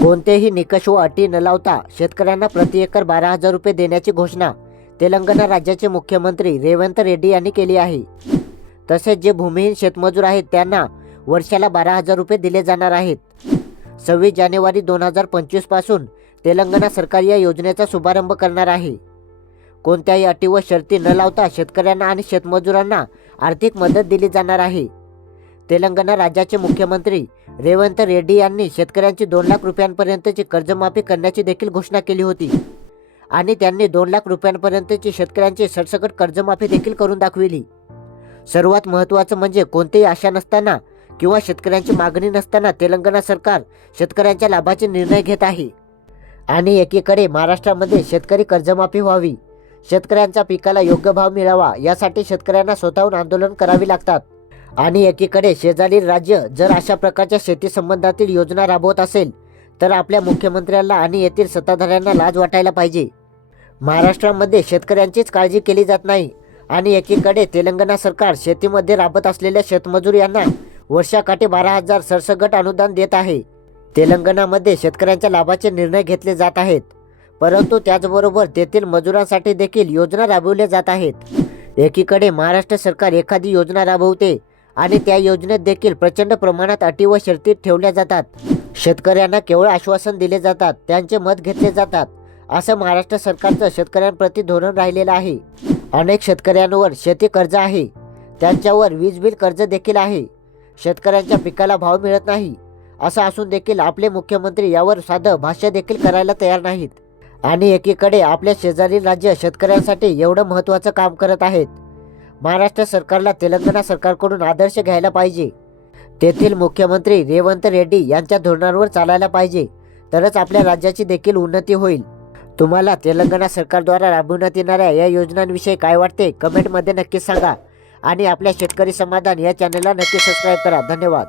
कोणतेही निकष व अटी न लावता शेतकऱ्यांना प्रति एकर बारा हजार रुपये देण्याची घोषणा तेलंगणा राज्याचे मुख्यमंत्री रेवंत रेड्डी यांनी केली आहे. तसेच जे भूमिहीन शेतमजूर आहेत त्यांना वर्षाला बारा हजार रुपये दिले जाणार आहेत. सव्वीस जानेवारी दोन हजार पंचवीसपासून तेलंगणा सरकार या योजनेचा शुभारंभ करणार आहे. कोणत्याही अटी व शर्ती न लावता शेतकऱ्यांना आणि शेतमजुरांना आर्थिक मदत दिली जाणार आहे. तेलंगणा राज्याचे मुख्यमंत्री रेवंत रेड्डी यांनी शेतकऱ्यांची दोन लाख रुपयांपर्यंतची कर्जमाफी करण्याची देखील घोषणा केली होती. आणि त्यांनी दोन लाख रुपयांपर्यंतची शेतकऱ्यांची सरसकट कर्जमाफी देखील करून दाखविली. सर्वात महत्त्वाचं म्हणजे कोणतीही आशा नसताना किंवा शेतकऱ्यांची मागणी नसताना तेलंगणा सरकार शेतकऱ्यांच्या लाभाचे निर्णय घेत आहे. आणि एकीकडे महाराष्ट्रामध्ये शेतकरी कर्जमाफी व्हावी शेतकऱ्यांच्या पिकाला योग्य भाव मिळावा यासाठी शेतकऱ्यांना स्वतःहून आंदोलन करावी लागतात. आणि एकीकडे शेजारील राज्य जर अशा प्रकारच्या शेती संबंधातील योजना राबवत असेल तर आपल्या मुख्यमंत्र्यांना आणि येथील सत्ताधाऱ्यांना लाज वाटायला पाहिजे. महाराष्ट्रामध्ये शेतकऱ्यांचीच काळजी केली जात नाही आणि एकीकडे तेलंगणा सरकार शेतीमध्ये राबत असलेल्या शेतमजूर यांना वर्षाकाठी बारा हजार सरसगट अनुदान देत आहे. तेलंगणामध्ये शेतकऱ्यांच्या लाभाचे निर्णय घेतले जात आहेत परंतु त्याचबरोबर तेथील मजुरांसाठी देखील योजना राबवल्या जात आहेत. एकीकडे महाराष्ट्र सरकार एखादी योजना राबवते आणि त्या योजनेत देखील प्रचंड प्रमाणात अटी व शर्ती ठेवल्या जातात. शेतकऱ्यांना केवळ आश्वासन दिले जातात त्यांचे मत घेतले जातात. असं महाराष्ट्र सरकारचं शेतकऱ्यांप्रती धोरण राहिलेलं आहे. अनेक शेतकऱ्यांवर शेती कर्ज आहे. त्यांच्यावर वीज बिल कर्ज देखील आहे. शेतकऱ्यांच्या पिकाला भाव मिळत नाही. असं असून देखील आपले मुख्यमंत्री यावर साधं भाष्य देखील करायला तयार नाहीत. आणि एकीकडे आपल्या शेजारील राज्य शेतकऱ्यांसाठी एवढं महत्त्वाचं काम करत आहेत. महाराष्ट्र सरकारला तेलंगणा सरकारकडून आदर्श घ्यायला पाहिजे. तेथील मुख्यमंत्री रेवंत रेड्डी यांच्या धोरणांवर चालायला पाहिजे. तरच आपल्या राज्याची देखील उन्नती होईल. तुम्हाला तेलंगणा सरकारद्वारा राबवण्यात येणाऱ्या या योजनांविषयी काय वाटते कमेंटमध्ये नक्की सांगा. आणि आपल्या शेतकरी समाधान या चॅनलला नक्की सबस्क्राईब करा. धन्यवाद.